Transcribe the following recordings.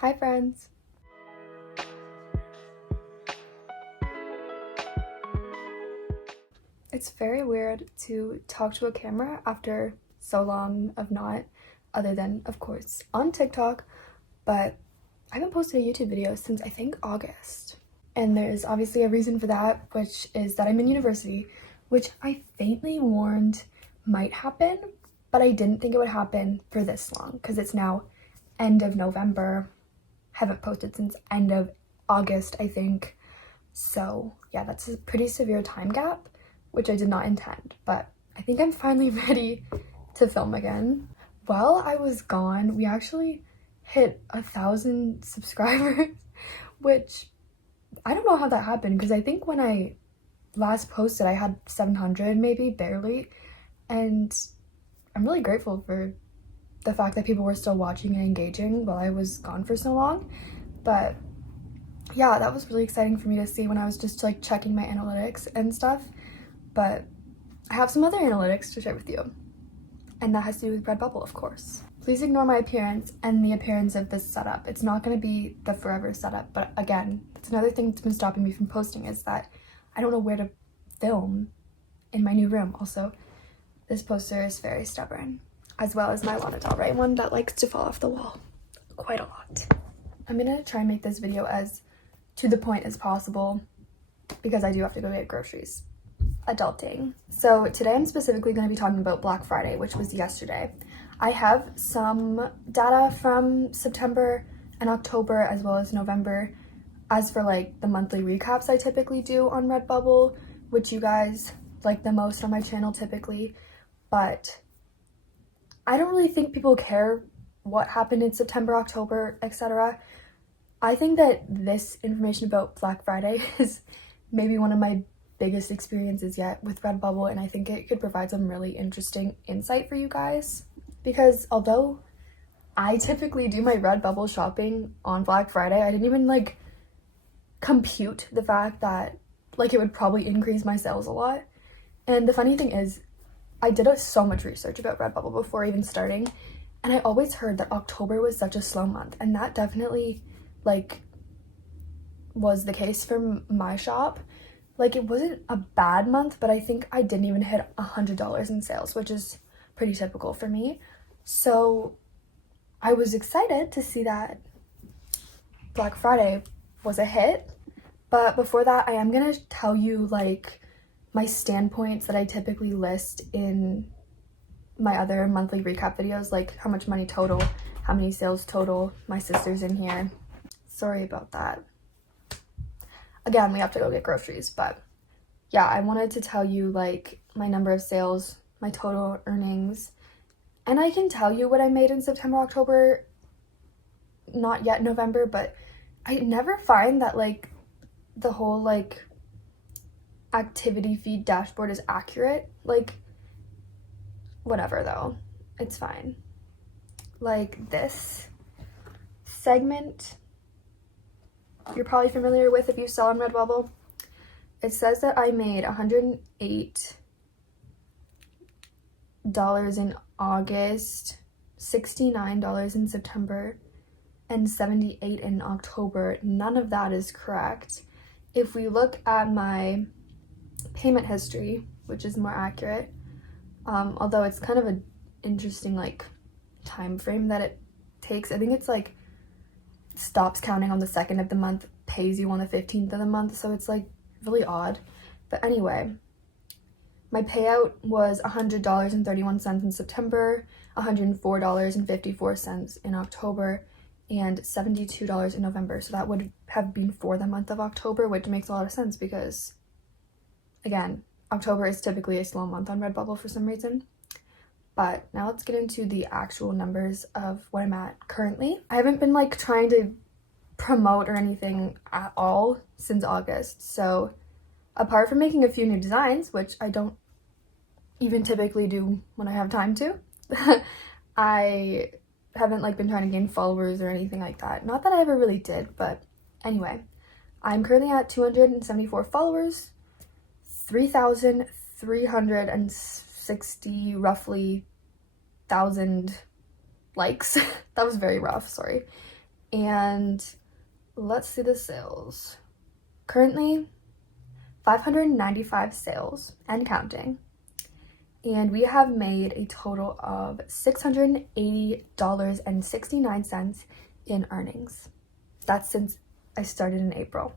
Hi friends! It's very weird to talk to a camera after so long of not, other than, of course, on TikTok, but I haven't posted a YouTube video since I think August. And there's obviously a reason for that, which is that I'm in university, which I faintly warned might happen, but I didn't think it would happen for this long because it's now end of November. Haven't posted since end of August, I think. So yeah, that's a pretty severe time gap, which I did not intend, but I think I'm finally ready to film again. While I was gone, we actually hit 1,000 subscribers, which I don't know how that happened because I think when I last posted I had 700 maybe, barely, and I'm really grateful for the fact that people were still watching and engaging while I was gone for so long. But yeah, that was really exciting for me to see when I was just like checking my analytics and stuff. But I have some other analytics to share with you, and that has to do with Redbubble, of course. Please ignore my appearance and the appearance of this setup. It's not going to be the forever setup, but again, it's another thing that's been stopping me from posting is that I don't know where to film in my new room. Also, this poster is very stubborn, as well as my Lana Del Rey one that likes to fall off the wall quite a lot. I'm gonna try and make this video as to the point as possible because I do have to go get groceries. Adulting. So today I'm specifically going to be talking about Black Friday, which was yesterday. I have some data from September and October as well as November as for like the monthly recaps I typically do on Redbubble, which you guys like the most on my channel typically, but I don't really think people care what happened in September, October, etc. I think that this information about Black Friday is maybe one of my biggest experiences yet with Redbubble, and I think it could provide some really interesting insight for you guys, because although I typically do my Redbubble shopping on Black Friday, I didn't even like compute the fact that like it would probably increase my sales a lot. And the funny thing is, I did so much research about Redbubble before even starting, and I always heard that October was such a slow month, and that definitely like was the case for my shop. Like, it wasn't a bad month, but I think I didn't even hit $100 in sales, which is pretty typical for me. So I was excited to see that Black Friday was a hit. But before that, I am going to tell you like my standpoints that I typically list in my other monthly recap videos, like how much money total, how many sales total. My sister's in here. Sorry about that. Again, we have to go get groceries, but yeah, I wanted to tell you like my number of sales, my total earnings, and I can tell you what I made in September, October, not yet November, but I never find that like the whole like activity feed dashboard is accurate. Like, whatever though, it's fine. Like this segment you're probably familiar with if you sell on Redbubble. It says that I made $108 in August, $69 in September, and $78 in October. None of that is correct. If we look at my payment history, which is more accurate, although it's kind of an interesting like time frame that it takes. I think it's like stops counting on the 2nd of the month, pays you on the 15th of the month, so it's like really odd. But anyway, my payout was $100.31 in September, $104.54 in October, and $72 in November. So that would have been for the month of October, which makes a lot of sense because, again, October is typically a slow month on Redbubble for some reason. But now let's get into the actual numbers of what I'm at currently. I haven't been like trying to promote or anything at all since August. So apart from making a few new designs, which I don't even typically do when I have time to, I haven't like been trying to gain followers or anything like that. Not that I ever really did, but anyway, I'm currently at 274 followers, 3,360 roughly 1,000 likes. That was very rough, sorry. And let's see the sales. Currently 595 sales and counting. And we have made a total of $680.69 in earnings. That's since I started in April.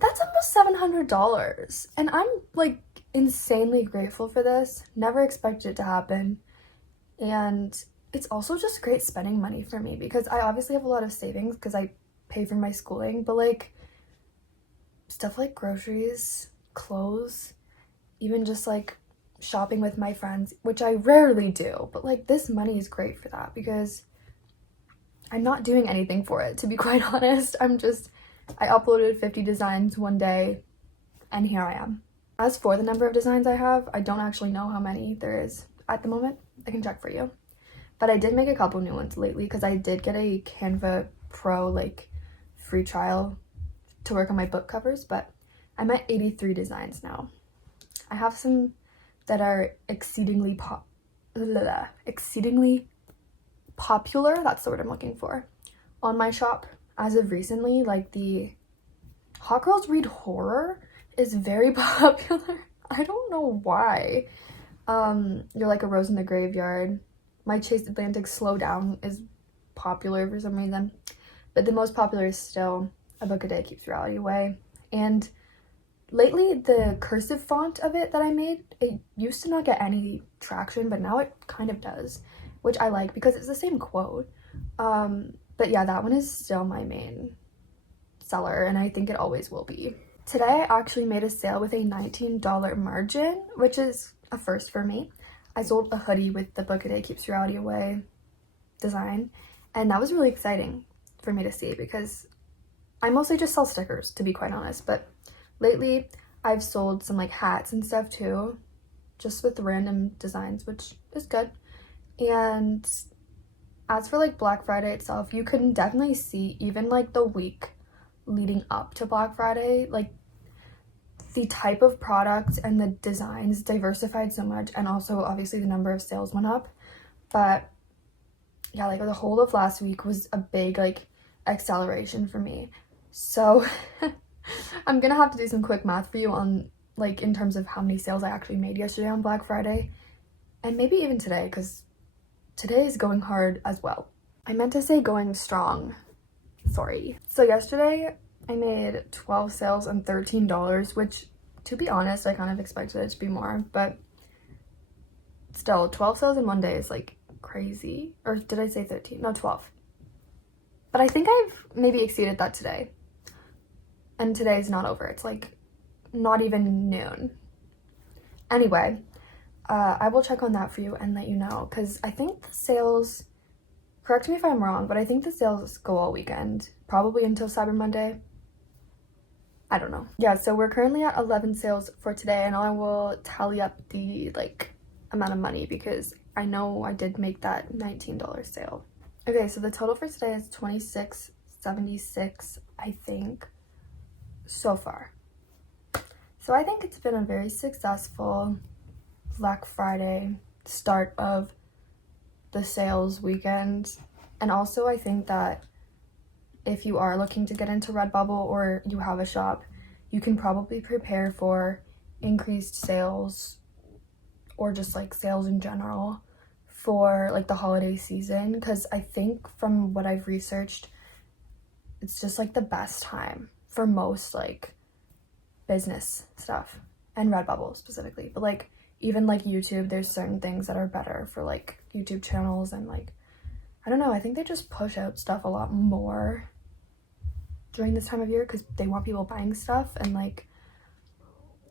That's almost $700. And I'm like insanely grateful for this. Never expected it to happen. And it's also just great spending money for me because I obviously have a lot of savings because I pay for my schooling, but like stuff like groceries, clothes, even just like shopping with my friends, which I rarely do, but like this money is great for that because I'm not doing anything for it, to be quite honest. I uploaded 50 designs one day and here I am. As for the number of designs I have, I don't actually know how many there is at the moment. I can check for you. But I did make a couple new ones lately because I did get a Canva Pro like free trial to work on my book covers, but I'm at 83 designs now. I have some that are exceedingly popular, that's the word I'm looking for, on my shop as of recently. Like the Hot Girls Read Horror is very popular. I don't know why. You're Like a Rose in the Graveyard. My Chase Atlantic Slow Down is popular for some reason, but the most popular is still A Book a Day Keeps Reality Away. And lately, the cursive font of it that I made, it used to not get any traction, but now it kind of does, which I like because it's the same quote. But yeah, that one is still my main seller, and I think it always will be. Today, I actually made a sale with a $19 margin, which is a first for me. I sold a hoodie with the Book a Day Keeps Reality Away design, and that was really exciting for me to see because I mostly just sell stickers, to be quite honest, but lately I've sold some like hats and stuff too, just with random designs, which is good. And as for like Black Friday itself, you can definitely see even like the week leading up to Black Friday, like the type of product and the designs diversified so much, and also obviously the number of sales went up. But yeah, like the whole of last week was a big like acceleration for me. So I'm gonna have to do some quick math for you on like in terms of how many sales I actually made yesterday on Black Friday, and maybe even today, because today is going hard as well. I meant to say going strong, sorry. So yesterday I made 12 sales and $13, which to be honest, I kind of expected it to be more, but still 12 sales in one day is like crazy. Or did I say 13? No, 12. But I think I've maybe exceeded that today. And today's not over. It's like not even noon. Anyway, I will check on that for you and let you know, because I think the sales, correct me if I'm wrong, but I think the sales go all weekend, probably until Cyber Monday. I don't know. Yeah, so we're currently at 11 sales for today, and I will tally up the like amount of money because I know I did make that $19 sale. Okay, so the total for today is $26.76, I think, so far. So I think it's been a very successful Black Friday, start of the sales weekend. And also I think that if you are looking to get into Redbubble or you have a shop, you can probably prepare for increased sales or just like sales in general for like the holiday season, because I think from what I've researched, it's just like the best time for most like business stuff, and Redbubble specifically, but like even like YouTube, there's certain things that are better for like YouTube channels, and like I don't know, I think they just push out stuff a lot more during this time of year because they want people buying stuff, and like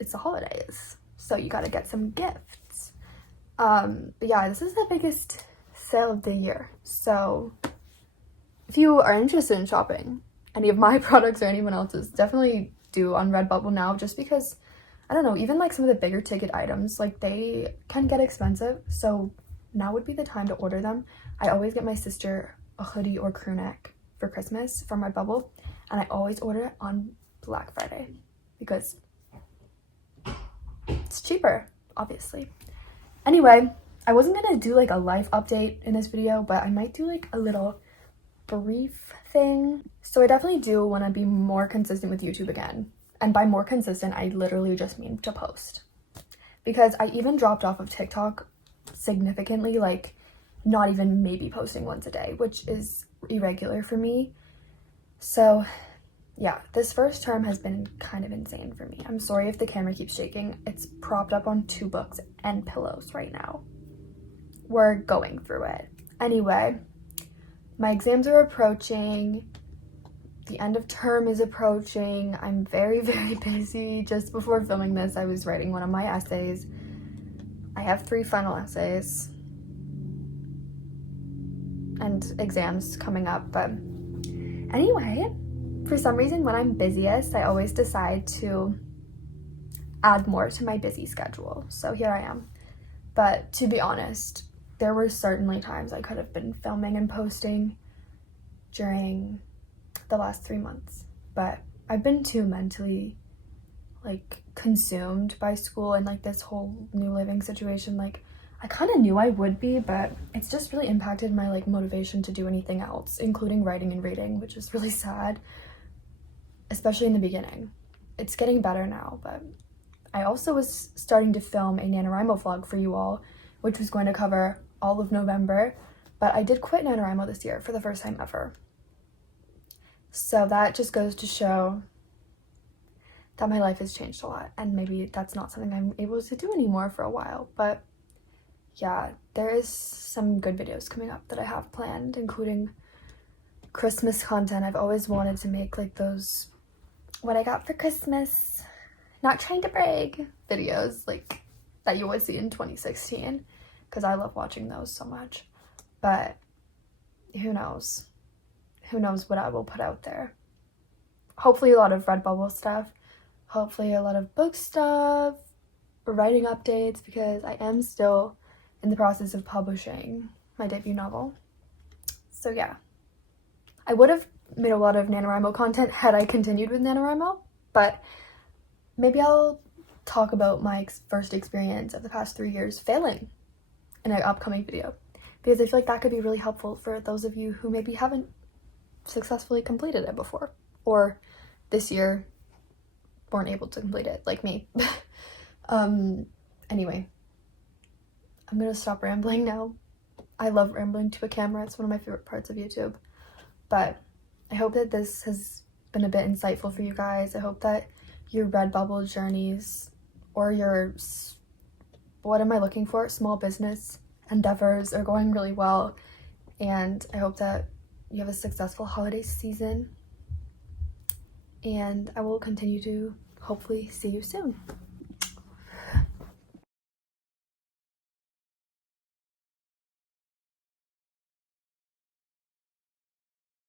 it's the holidays, so you got to get some gifts. But yeah, this is the biggest sale of the year, so if you are interested in shopping any of my products or anyone else's, definitely do on Redbubble now, just because I don't know, even like some of the bigger ticket items, like they can get expensive, so now would be the time to order them. I always get my sister a hoodie or crew neck for Christmas from Redbubble, and I always order it on Black Friday because it's cheaper, obviously. Anyway, I wasn't gonna do like a life update in this video, but I might do like a little brief thing. So I definitely do want to be more consistent with YouTube again. And by more consistent, I literally just mean to post. Because I even dropped off of TikTok significantly, like not even maybe posting once a day, which is irregular for me. So yeah, this first term has been kind of insane for me. I'm sorry if the camera keeps shaking. It's propped up on 2 books and pillows right now. We're going through it. Anyway, my exams are approaching. The end of term is approaching. I'm very, very busy. Just before filming this, I was writing one of my essays. I have 3 final essays and exams coming up, but anyway, for some reason when I'm busiest, I always decide to add more to my busy schedule. So here I am. But to be honest, there were certainly times I could have been filming and posting during the last 3 months, but I've been too mentally like consumed by school and like this whole new living situation. Like I kind of knew I would be, but it's just really impacted my like motivation to do anything else, including writing and reading, which is really sad, especially in the beginning. It's getting better now, but I also was starting to film a NaNoWriMo vlog for you all, which was going to cover all of November, but I did quit NaNoWriMo this year for the first time ever. So that just goes to show that my life has changed a lot, and maybe that's not something I'm able to do anymore for a while. But yeah, there is some good videos coming up that I have planned, including Christmas content. I've always wanted to make like those what I got for Christmas, not trying to brag, videos like that you would see in 2016, because I love watching those so much. But who knows? Who knows what I will put out there. Hopefully a lot of Redbubble stuff, hopefully a lot of book stuff, writing updates, because I am still in the process of publishing my debut novel. So yeah, I would have made a lot of NaNoWriMo content had I continued with NaNoWriMo, but maybe I'll talk about my first experience of the past 3 years failing in an upcoming video, because I feel like that could be really helpful for those of you who maybe haven't successfully completed it before, or this year weren't able to complete it like me. Anyway, I'm gonna stop rambling now. I love rambling to a camera. It's one of my favorite parts of YouTube. But I hope that this has been a bit insightful for you guys. I hope that your Redbubble journeys, or your, what am I looking for? Small business endeavors are going really well. And I hope that you have a successful holiday season. And I will continue to hopefully see you soon.